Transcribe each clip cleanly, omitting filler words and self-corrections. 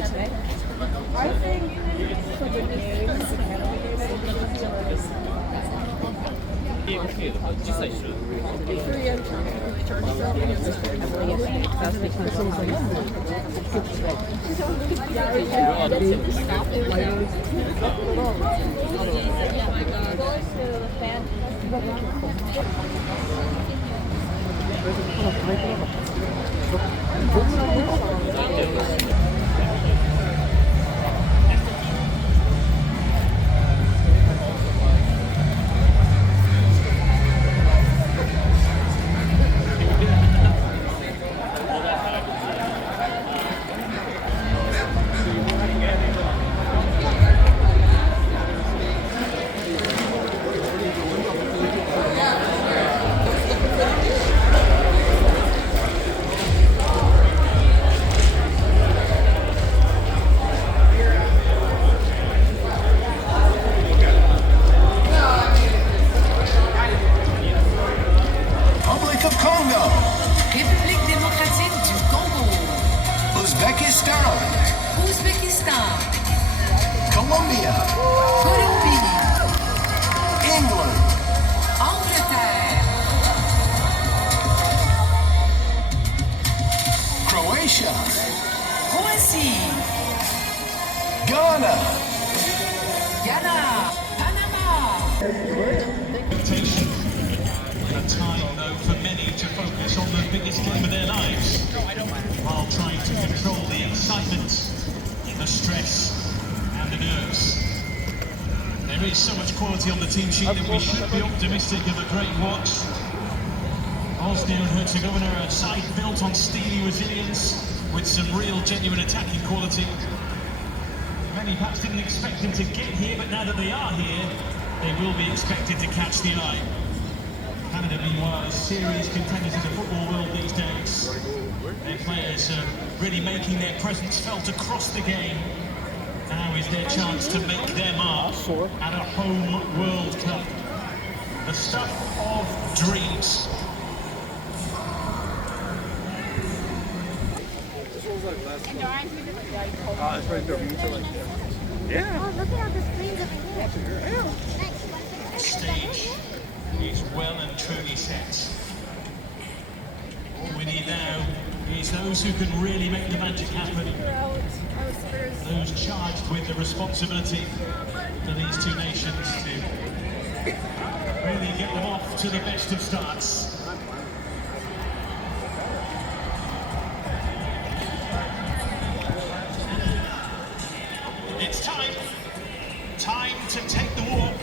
I think for the games, Uzbekistan, Colombia, England, Angleterre, Croatia, Croatie, Ghana, Panama. A time, though, for many to focus on the biggest game of their lives, while trying to control the excitement, the stress, and the nerves. There is so much quality on the team sheet that we should be optimistic of a great watch. Bosnia and Herzegovina are a side built on steely resilience, with some real genuine attacking quality. Many perhaps didn't expect them to get here, but now that they are here, they will be expected to catch the eye. Canada, meanwhile, are serious contenders in the football world these days. Their players are really making their presence felt across the game. Now is their chance to make their mark at a home World Cup. The stuff of dreams. It's right there. Yeah. Oh, look at all the screens over here. The stage is well and truly set. All we need now is those who can really make the magic happen. Those charged with the responsibility for these two nations to really get them off to the best of starts. It's time. Time to take the walk.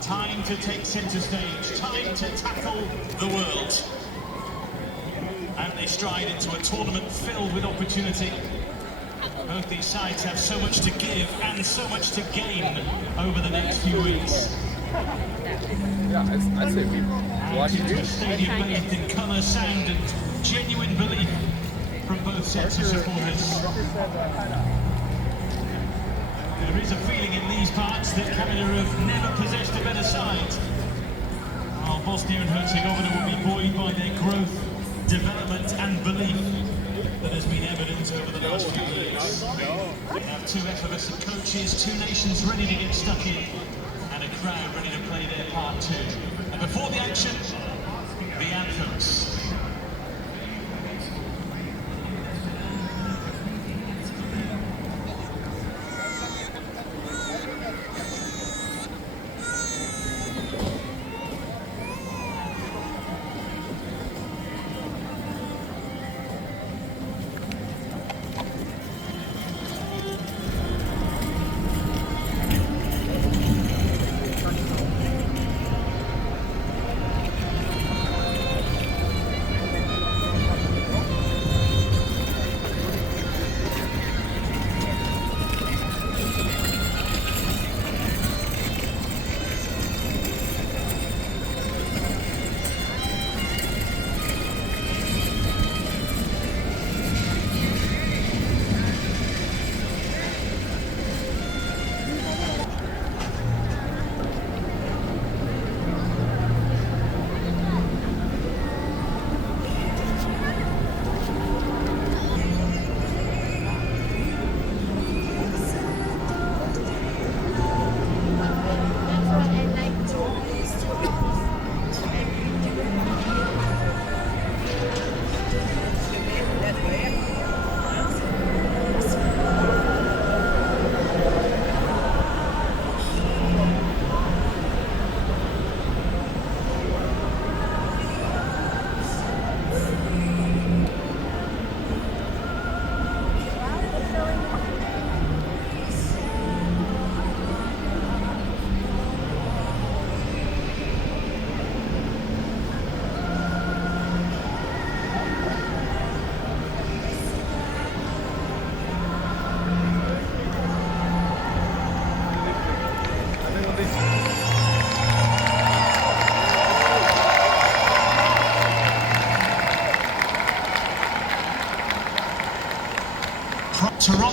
Time to take centre stage. Time to tackle the world. And they stride into a tournament filled with opportunity. Both these sides have so much to give and so much to gain over the next few weeks. Yeah, I'd say people watching Into a stadium bathed in colour, sound and genuine belief from both sets of supporters. There is a feeling in these parts that Canada have never possessed a better side. While Bosnia and Herzegovina will be buoyed by their growth, development and belief that has been evident over the last few years. We have two effervescent coaches, two nations ready to get stuck in, and a crowd ready to play their part too. And before the action, the anthems.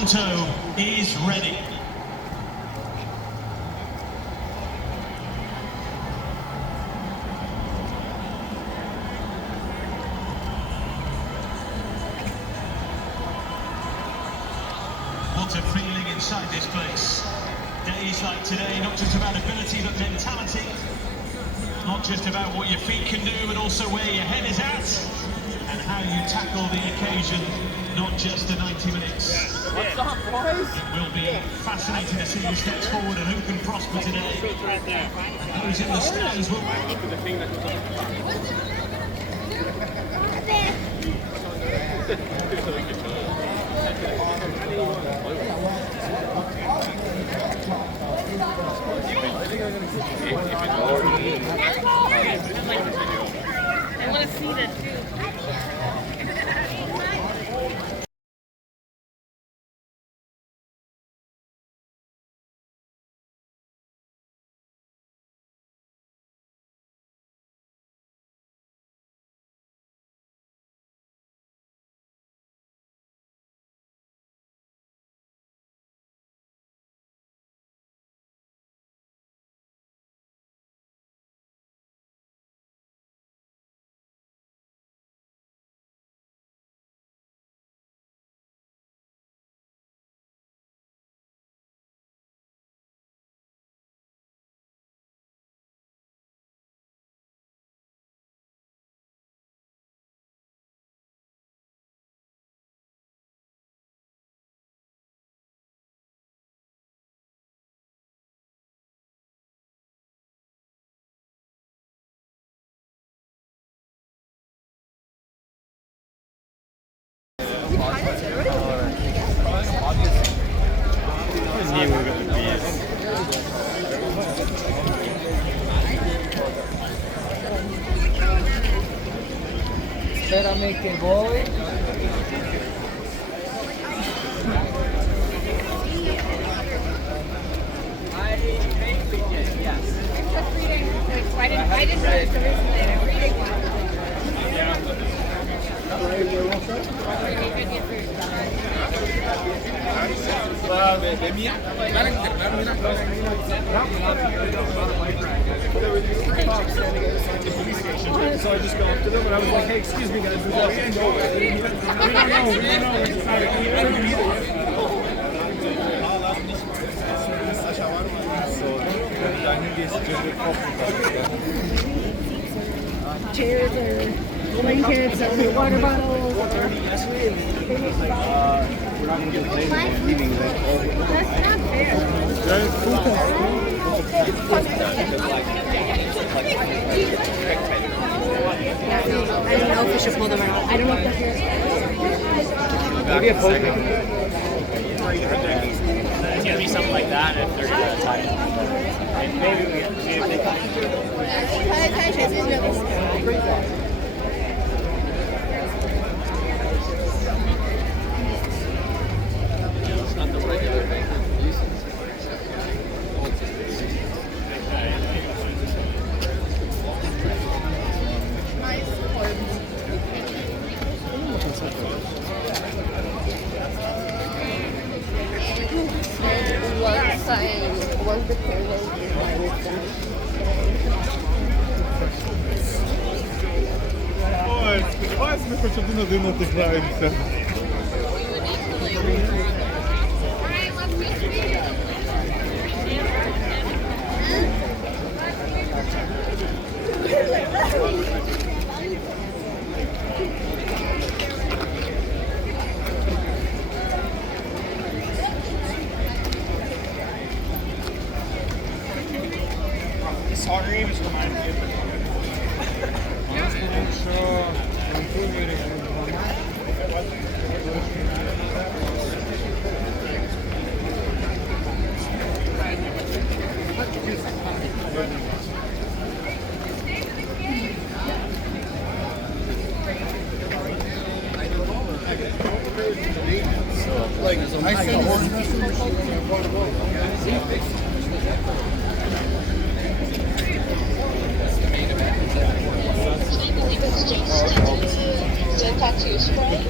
Toronto is ready. What a feeling inside this place. Days like today, not just about ability but mentality. Not just about what your feet can do, but also where your head is at and how you tackle the occasion, not just the 90 minutes. What's up, boys? It will be fascinating to see who steps forward and who can prosper today. Those in the stands will... The thing that was I want to see that too. Espérame que voy. I didn't read it originally. I'm reading one. So I just go up to them and I was like, hey, excuse me guys, there's we don't know. Chairs or blankets or water bottles. We're not going to get paid for leaving that. That's not I don't know if we should pull them out. I don't know if they're here. Maybe a poke. It's gonna be something like that if they're gonna attack. And maybe we can see if they can. It's not the regular thing. Once the parents Ой, сподіваюся, ми хоч один одихаємося. Sorry, Mr. Manager. Що Ванкувері like I said, tattoo spray.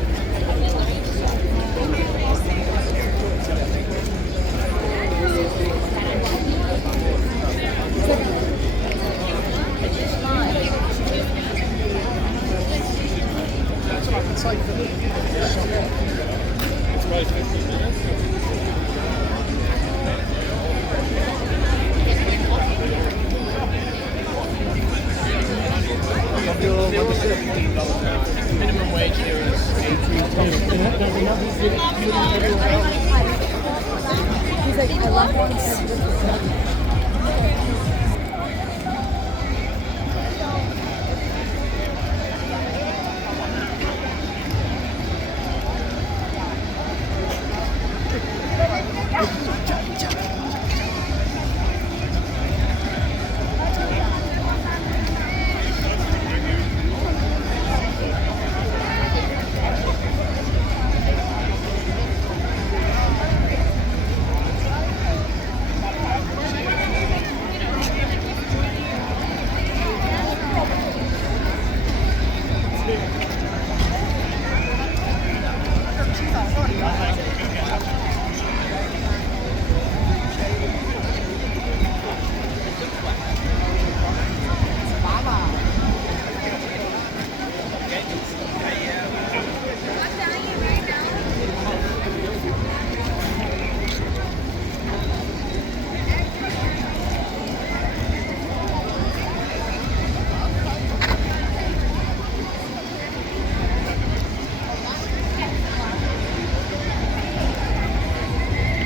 minimum wage here is 18. He's like, I love this.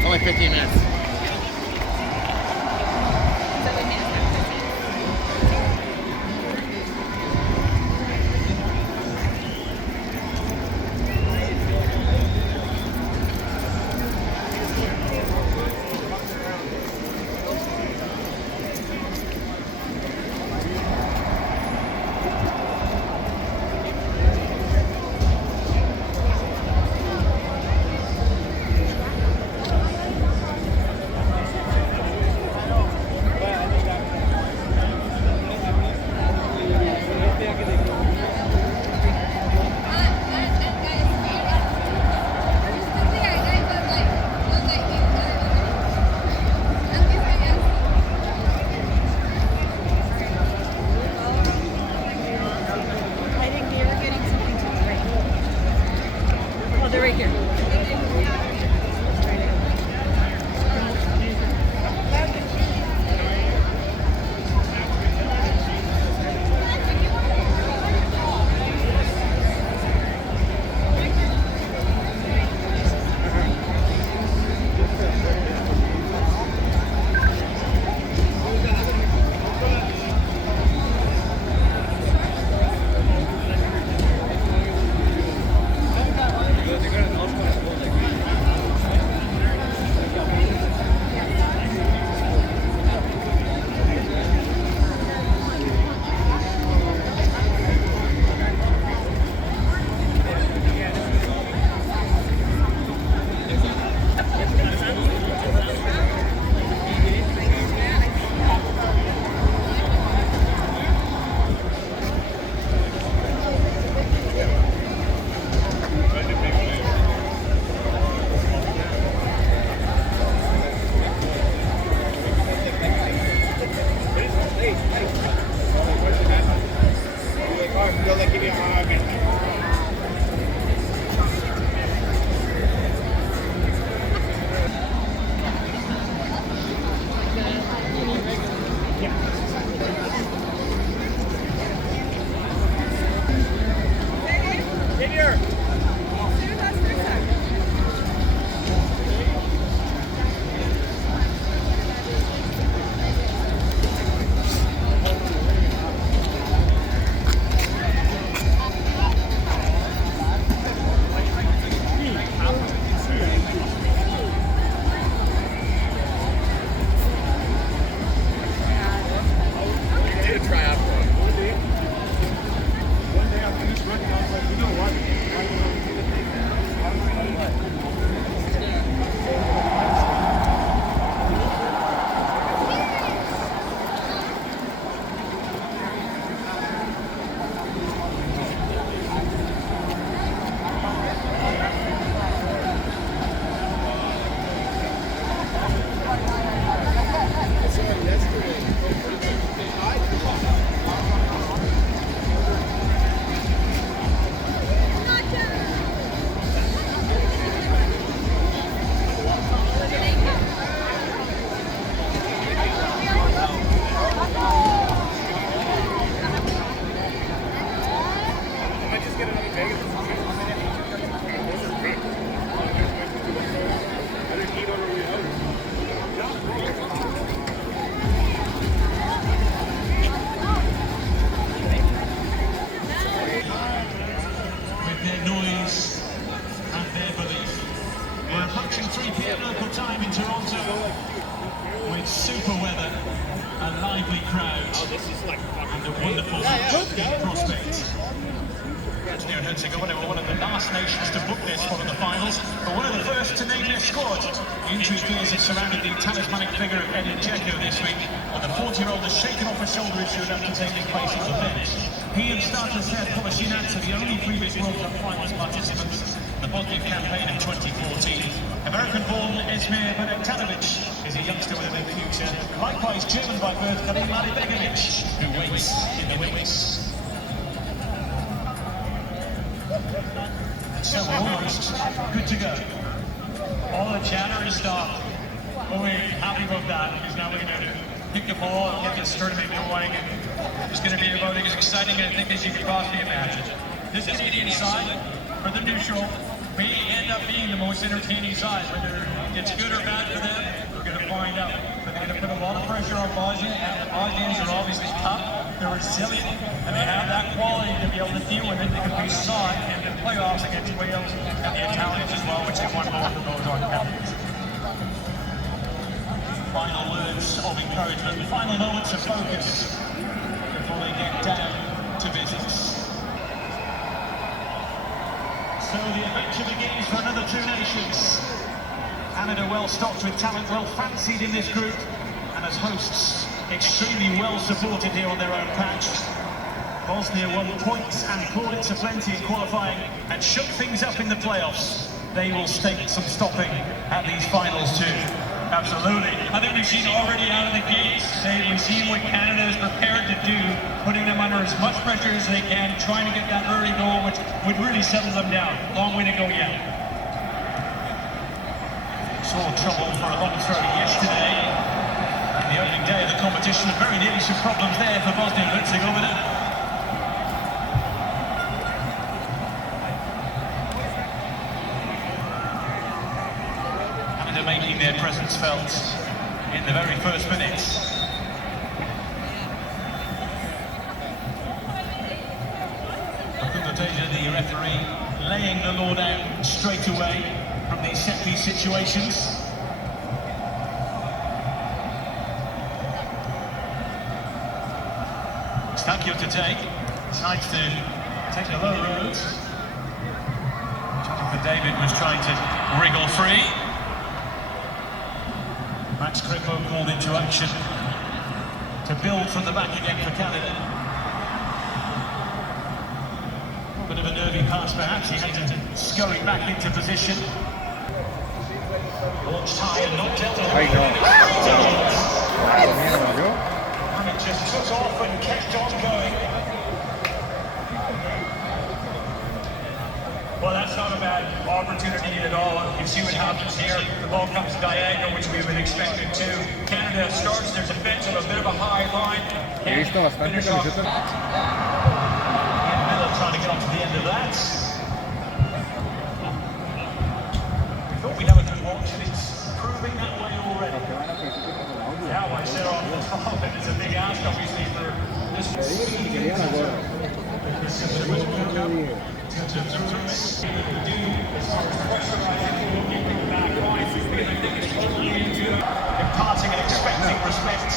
Only 15 minutes. crowd and a wonderful prospect. Bosnia Herzegovina were one of the last nations to book their spot in the finals, but one of the first to name their squad. Injury fears have surrounded the talismanic figure of Edin Dzeko this week, and the 40-year-old has shaken off a shoulder issue enough to take his place on the bench. He and starter Seth Polasinac are the only previous World Cup finals participants in the Bosnia campaign of 2014. American-born Esmir Bajetovic is a youngster with a big future. Likewise, German by birth, Cyle Larin, who waits in the wings. So we're almost good to go. All the chatter is stopped. But we're happy about that because now we're going to kick the ball and get this tournament going. And it's going to be about as exciting, I think, as you could possibly imagine. This Canadian side, for the neutral, may end up being the most entertaining side. Whether it's good or bad for them, we're going to find out. But they're going to put a lot of pressure on Bosnia, and the Bosnians are obviously tough, they're resilient, and they have that quality to be able to deal with it because we saw it in the playoffs against Wales and the Italians as well, which they won both of those on penalties. Final words of encouragement, final moments of focus before they get down to business. So the adventure begins for another two nations. Canada well stocked with talent, well fancied in this group, and as hosts, extremely well supported here on their own patch. Bosnia won points and plaudits aplenty in qualifying and shook things up in the playoffs. They will stake some stopping at these finals too. Absolutely. I think we've seen already out of the gates, we've seen what Canada is prepared to do, putting them under as much pressure as they can, trying to get that early goal, which would really settle them down. Long way to go yet. Saw trouble for a long throw yesterday. In the opening day of the competition, very nearly some problems there for Bosnia Herzegovina. Making their presence felt in the very first minutes. The referee laying the law down straight away from these set-piece situations. Stakio to take, decides to take the low road. Jonathan David was trying to wriggle free. Max Kripo called into action to build from the back again for Canada. A bit of a nervy pass perhaps, he had to scurry back into position. Launched high and knocked out and it just took off and kept on going. Well, that's not a bad opportunity at all. You see what happens here. The ball comes diagonal, which we would expect it to. Canada starts their defense on a bit of a high line. Finish off. In the middle, trying to get on to the end of that. We thought we'd have a good watch, and it's proving that way already. Now I said off the top, and it's a big ask, obviously, for this imparting and expecting respect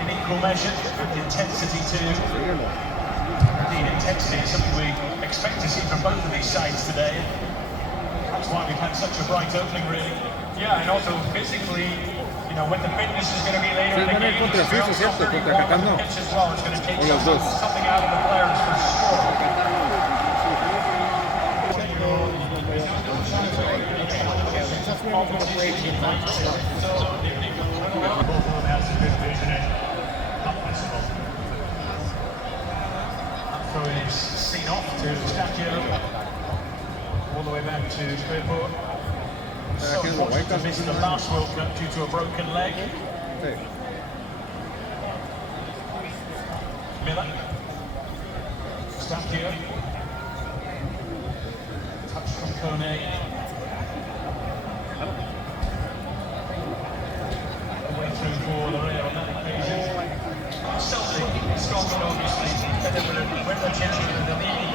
in equal measure and intensity too. Indeed, intensity is something we expect to see from both of these sides today. That's why we've had such a bright opening, really. Yeah, and also physically, you know, when the fitness is going to be later in the game, it's as well. It's going to take something out of the players for sure. So it's seen off to Stakio, all the way back to Kripo. So fortunate to miss the last World Cup due to a broken leg. Miller. Stakio. Touch from Kone. Way through for Larin on that occasion. Scotland obviously win the championship in the league,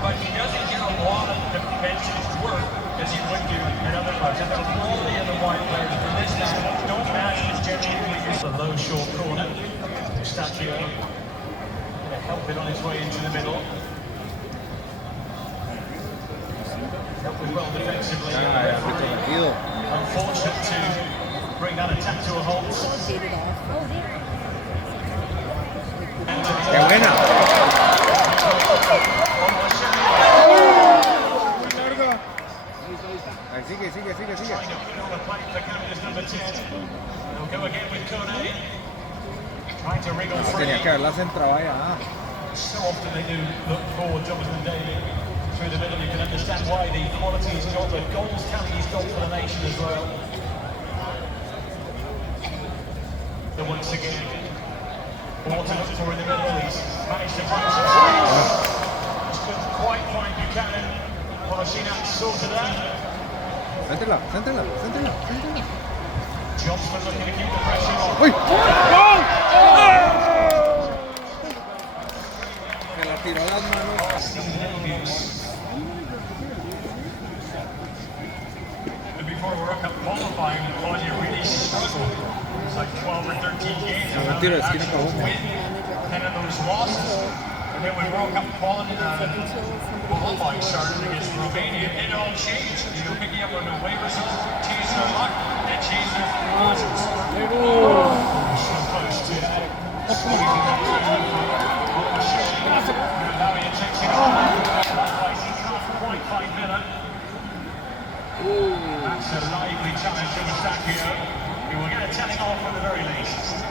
but he doesn't get a lot of defensive work as he would do in other clubs. And the quality of the wide players for this now don't match his generally use the low short corner. Stakio Eustachio. Help it on its way into the middle. Help it well defensively. Unfortunate to bring that attack to a halt. ¡Qué buena! Ahí sigue. Tenía que haberla centrado allá. So often they do look forward, Jonathan David, through the middle. You can understand why the quality he's got, the goals tally he's got for the nation as well. And once again, what to look for in the middle. He's managed to find some space. Just couldn't quite find Buchanan. Polosina sorted out. Céntrala. Johnston looking to keep the pressure on. ¡Uy! Se la tiró a las manos. And before World Cup qualifying, Bosnia really struggled. It was like 12 or 13 games. Un tiro de esquina para uno. 10 of those losses. And then when World Cup qualifying started against Romania, it all changed. You know, picking up an away result, changed their luck, and changed their fortunes. So close to squeezing that now he takes it on. He can't quite find Miller. That's a lively challenge to Eustachio. He will get a telling off at the very least.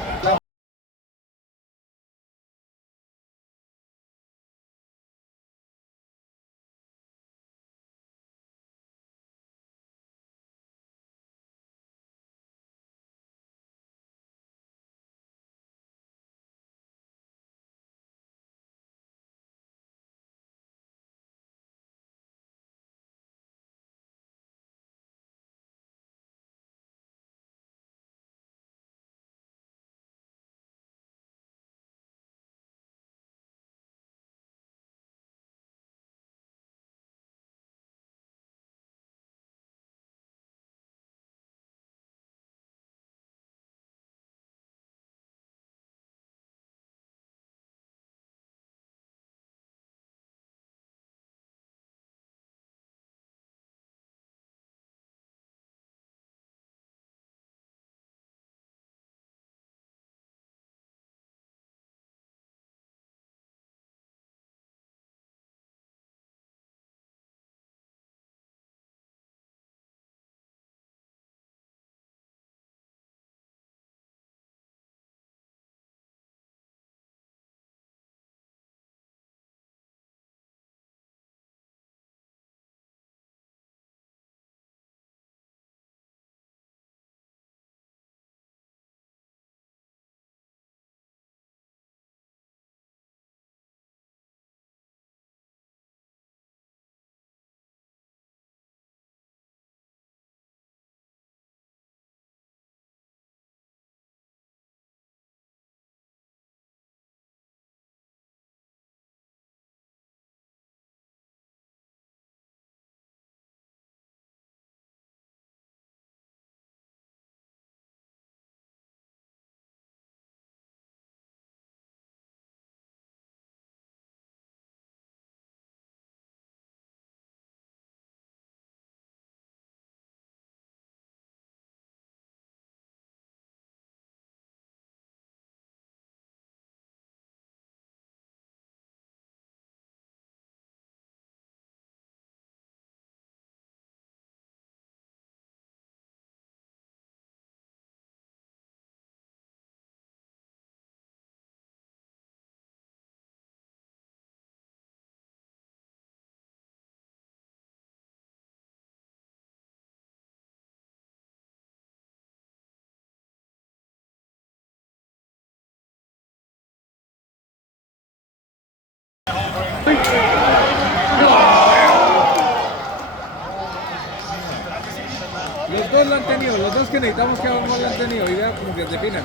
Los dos lo han tenido, los dos que necesitamos que hagamos lo han tenido. Y vea como que definan.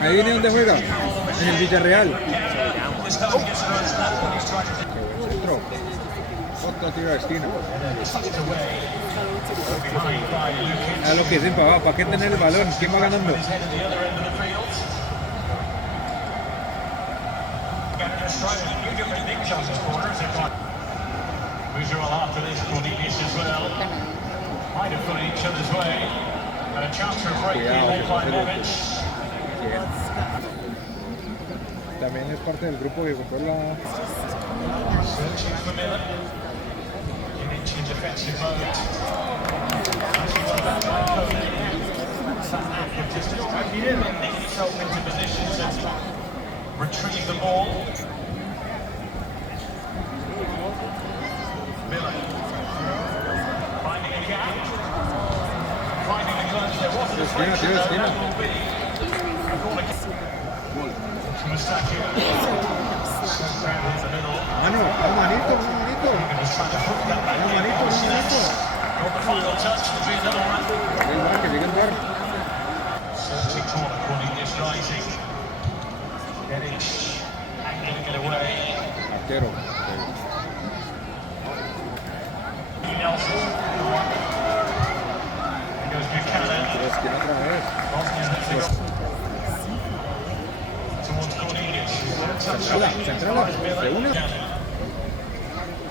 Ahí viene donde juega, en el Villarreal. Otro tiro de esquina. A lo que dicen, ¿para qué tener el balón? ¿Quién va ganando? Chelsea's corner. Visual after this, Cornelius as well. Might have got it each other's way. And a chance for a break led by Levic. También es parte del grupo que compró la... Searching for Miller. Lukic in defensive mode. Actually got that by Cody. Just bending himself into position to retrieve the ball. Miller. Finding a gap. Finding the clutch. There wasn't a friction, though. That will be a corner kick. Mustaki. So crowded in the middle. Mano, manito. Just trying to hook that back in. Manito. Got the final touch to be another one. Que llegue el bar. Searching corner, Cornelius rising. Lukic angling it away. Arquero. Nelson. There goes Buchanan. Esquina otra vez. Bosnia Herzegovina. Towards Cornelius. Centrala. De una.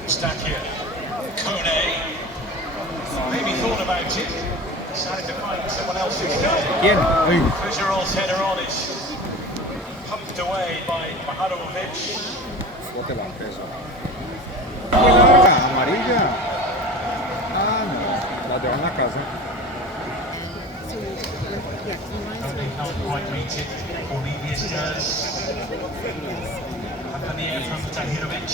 Stack here. Kone. Maybe thought about it. Decided to find someone else instead. ¿Quién? Ay. Fuzerol's header on is pumped away by Maharovic. Bote la peso. Amarilla. Ah, no. La llevan a la casa. Only can't quite reach it. Cornelius does. Up in the air from Tahirovic.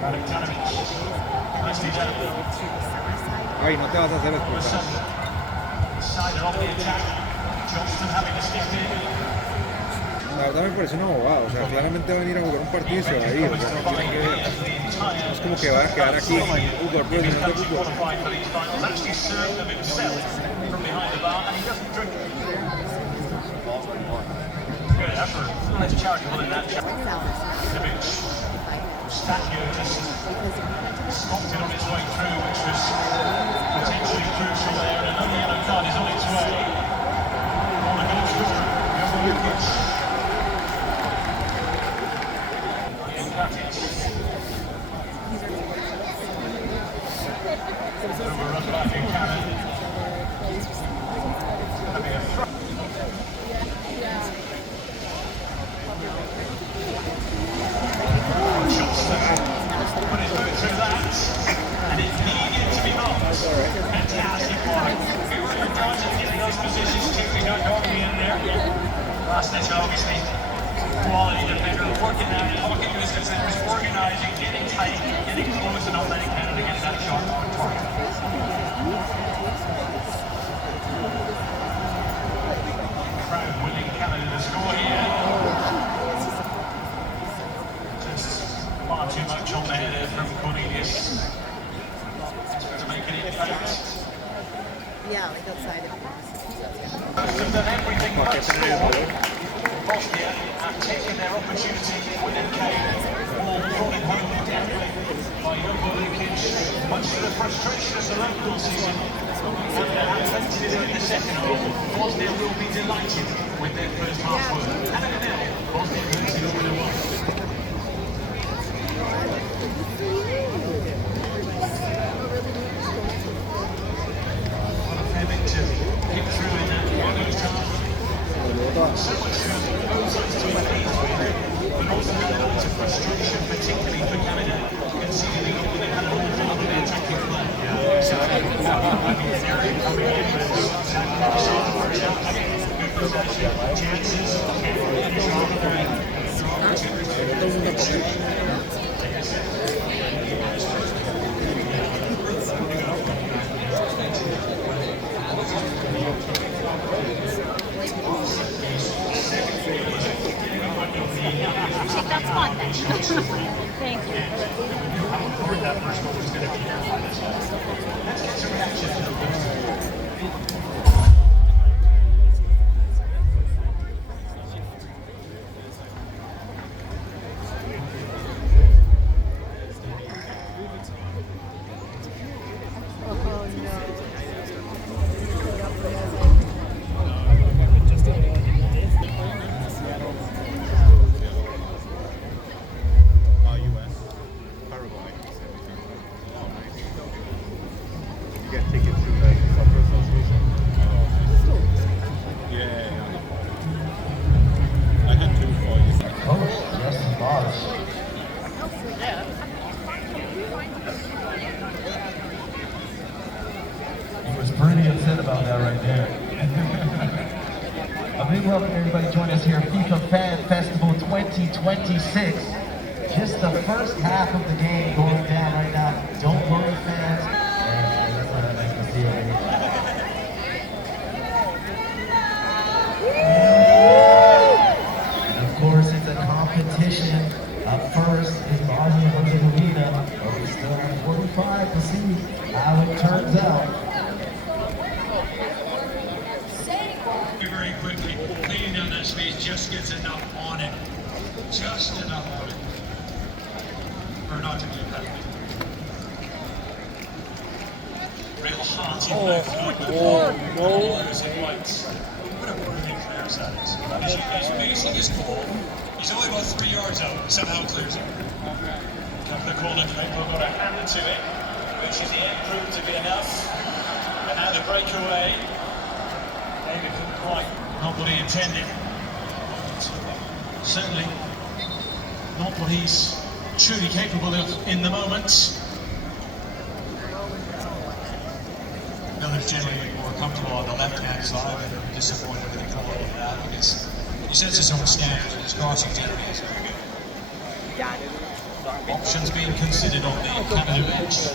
Radovanovic. Nicely done. Ay, no te vas a hacer expulsar. Decided on the attack. Johnston having to step in. La verdad me parece una bobada, o sea, claramente va a venir a jugar un partido y se va a ir, o sea, no tiene que ver. Es como que va a quedar aquí en fútbol, pues, no es fútbol. Actually served them himself from behind the bar, and he doesn't drink. Good effort. Less charitable in that. Statue just stopped it on its way through, which was potentially crucial there, and another yellow card is on its way. On a goal scorer, Jovo Lukic. Overrun by Buchanan. That'll be a throw. Johnston put his foot through that, and it needed to be marked. Fantastic work. We were in charge of getting those positions too. We got Gorby in there. Last obviously quality defender, working out, talking to his defenders, organising, getting tight, getting close, and not letting Canada get that shot on target. Crowd willing Canada to score here. Just far too much on the header from Cornelius to make an impact. Yeah, like outside of They've done everything but score. Bosnia have taken their opportunity when it came. All brought it home deftly by Jovo Lukic, much to the frustration of the local season. And Anthems in the second half. Bosnia will be delighted with their first half work. And at nil, Bosnia Herzegovina won. What a fair bit to pick through in that first half. So much for both sides to be pleased with, but also an element of frustration, particularly for Canada, conceding the goal. They had an awful lot of their attacking play. So, I mean, Eric coming in with good possession, chances, That's fun then. Thank you. Let's get some reactions. about that right there. A big welcome to everybody joining us here at FIFA Fan Festival 2026. Just the first half of the game going down right now. Don't worry, fans. And that's what I like to see over here. And of course, it's a competition. Up first is Bosnia Herzegovina, but we still have 45 to see how it turns out. Very quickly, cleaning down that space, just gets enough on it. Just enough on it. For not to be a penalty. Real hearty black flag with blues and whites. What a brilliant player that is. He's facing his goal. He's only about 3 yards out, somehow clears it. Come the corner, Draper got a hand to it, which in the end proved to be enough. And now the breakaway. Maybe couldn't quite, not what he intended. Certainly not what he's truly capable of in the moment. Miller's generally more comfortable on the left-hand side, and I'm disappointed with the call on that because he sets his own standards and his crossing generally is very good. Options being considered on the Canada bench. The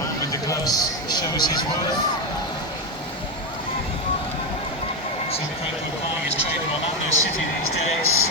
moment the gloves shows his worth. See the Vancouver Park is trading on Anthems City these days.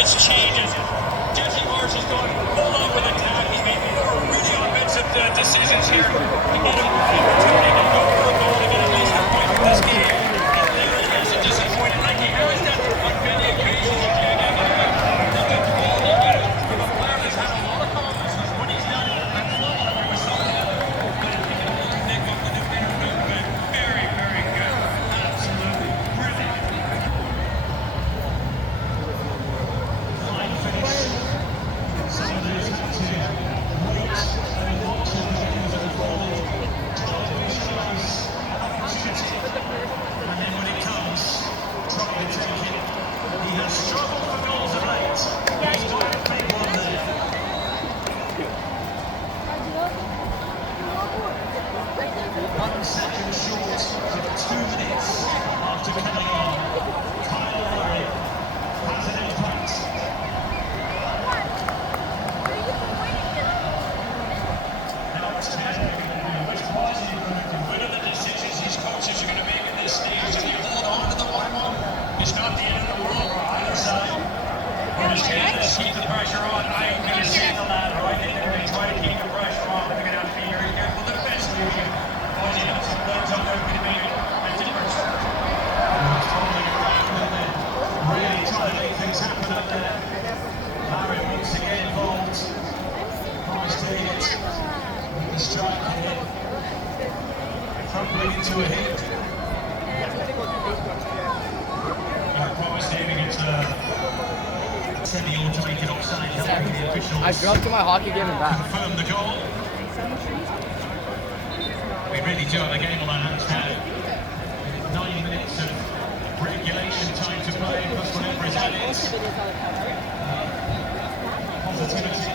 It's changes. Jesse Marsh is going full on with attack. He's making really offensive decisions here to get an opportunity to go for a goal to get at least a point from this game. And there it is, a disappointing Ricky Harris that on many occasions you can't get the quality you get from a player that's had a lot of confidence when he's done it. And phenomenal with something that Nick up the defender movement. Very, very good. Absolutely brilliant. It's not the end of the world for either side. We're just trying to keep the pressure on. I am going to see the ladder. I think they're going to try to keep the pressure on. They're going to have to be very careful defensively. Bosnia has some players out there going to be a difference. Really trying to make things happen up there. Larin once again involved. Price taking it. The strike here. Crumbling into a hit. I drove to my hockey game and back. Confirm the goal. We really do have a game on our hands now. 9 minutes of regulation time to play, plus whatever is added. Positivity.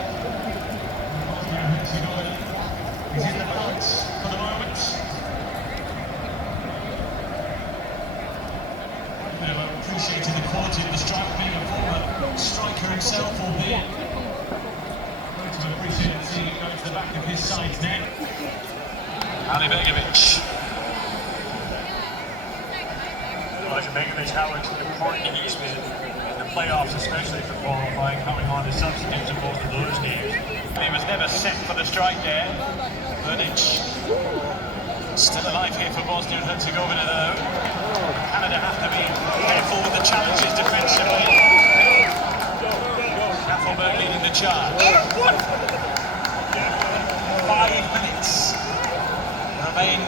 Bosnia Herzegovina is in the balance for the moment. Appreciating the quality of the strike, being a former striker himself, albeit. Going to appreciate seeing it go to the back of his side's net. Begovic. Begovic, how important he's been in the playoffs, especially for qualifying, coming on as substitutes in both of those games. He was never set for the strike there. Lukic. Still alive here for Bosnia Herzegovina though. Canada have to be careful with the challenges defensively. Kaffenberg leading the charge. 5 minutes remain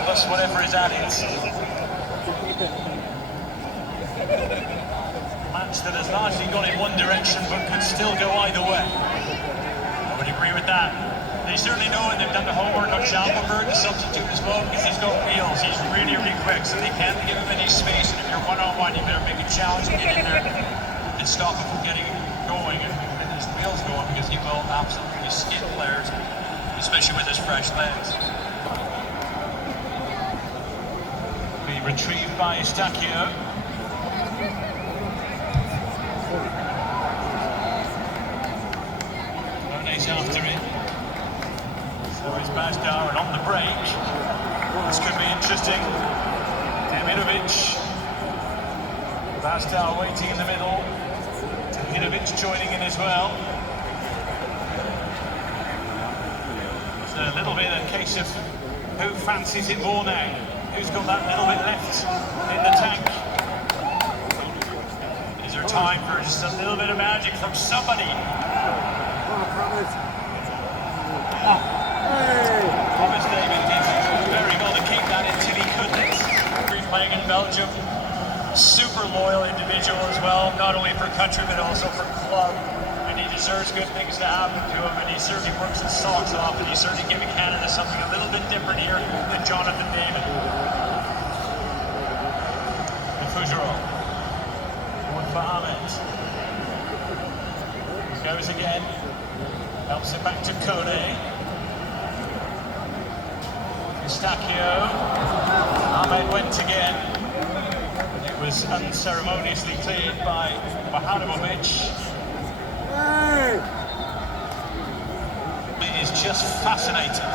for the else, whatever is at it. Match that has largely gone in one direction but could still go either way. I would agree with that. They certainly know, and they've done the homework on Jovo, the substitute as well, because he's got wheels. He's really, really quick, so they can't give him any space. And if you're one-on-one, you better make a challenge to get in there and stop him from getting going and his wheels going, because he will absolutely skid players, especially with his fresh legs. Be retrieved by Stacchio. Rone's after it. So it's Bazdar, and on the break. This could be interesting. Deminovic. Bazdar waiting in the middle. Deminovic joining in as well. It's a little bit a case of who fancies it more now. Who's got that little bit left in the tank? Is there time for just a little bit of magic from somebody? Thomas David did very well to keep that until he couldn't. Playing in Belgium, super loyal individual as well, not only for country but also for club. And he deserves good things to happen to him, and he certainly works his socks off, and he's certainly giving Canada something a little bit different here than Jonathan David. And Fougerolles. One for Ahmed. Goes again. Helps it back to Kone. Stacchio. Ahmed went again. It was unceremoniously cleared by Bahanovic. It is just fascinating.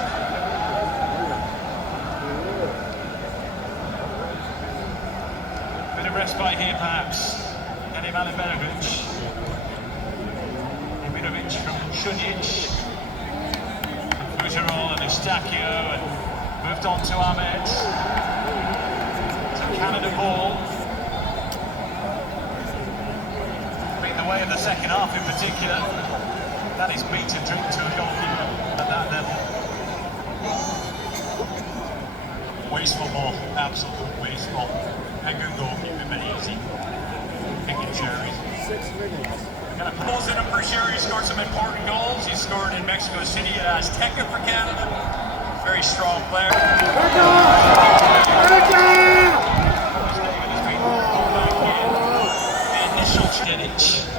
Bit of respite here perhaps. Enim Alibenovic. Deminovic from Šudić. Fougerolles and Stacchio, and moved on to Ahmed. So Canada ball. Beat the way of the second half in particular. That is meat and drink to a goalkeeper at that level. Wasteful ball, absolute wasteful. A good goalkeeper, but easy. Picking cherries. 6 minutes. Goals in him for sure. He scored some important goals. He scored in Mexico City at Azteca for Canada. Very strong player. Initial Šudić.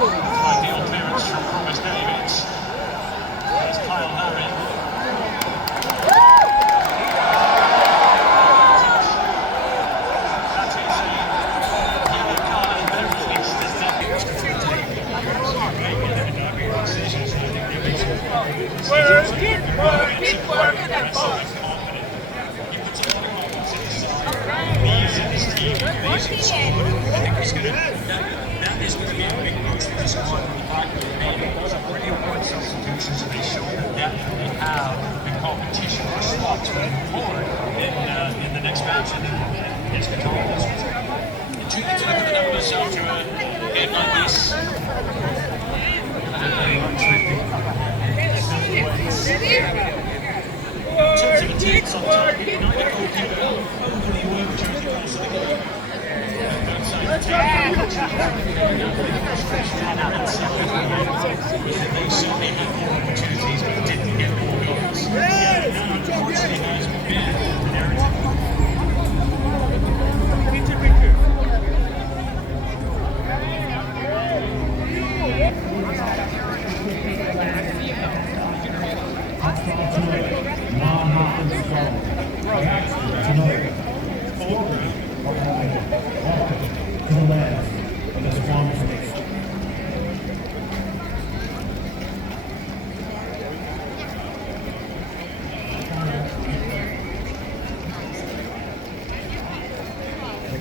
Ideal clearance from Thomas David. There's Cyle Larin. That is going to be a big boost for this squad. Some pretty important substitutions, and they show the depth that they have in competition for slots moving forward in the next match and against Qatar. Intriguing to look at the numbers after a game like this. In terms of attempts on target, not the goalkeeper overly worked during the course of the game. They certainly had more opportunities but didn't get more goals. Yeah, now unfortunately has been the narrative.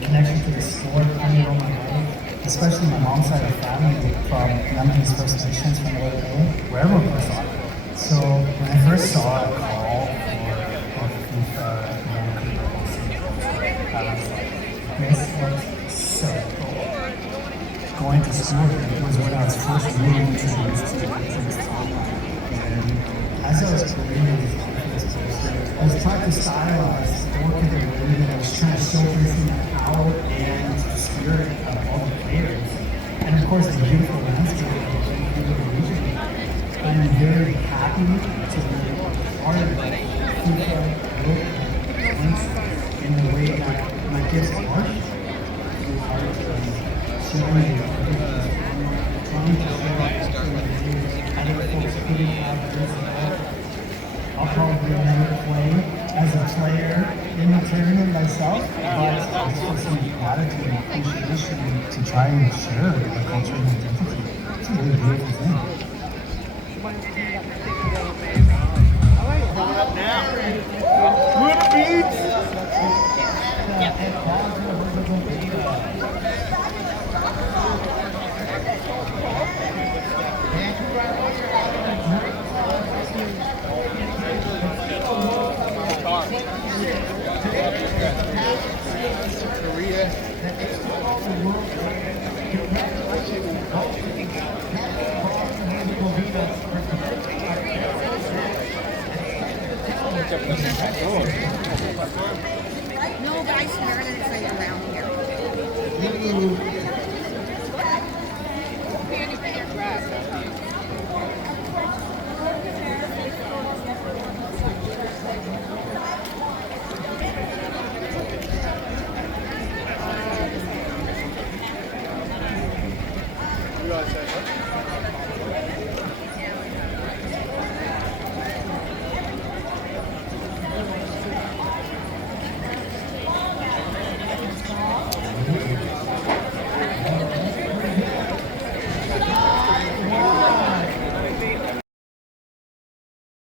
Connection to the sport coming on my head, especially my mom's side of the family from Anthems First Nations from the where everyone plays soccer. So when I first saw a call for FIFA I was like, this looks so cool. Going to school was when I was first really introduced to this online. And as I was creating this I was trying to stylize the work of the league, and I was trying to showcase the power and the spirit of all the players. And of course, the beautiful landscape of the Vancouver region. I'm very happy to be part of the FIFA World Cup in the way that my gifts are. Showing trying to show up for the years. I think folks are putting out this and that. I'll probably never play as a player in the tournament myself, but it's just some gratitude and appreciation to try and share the cultural identity. It's a really beautiful thing. Coming up now. Good beats. No, but I started it right around here. You guys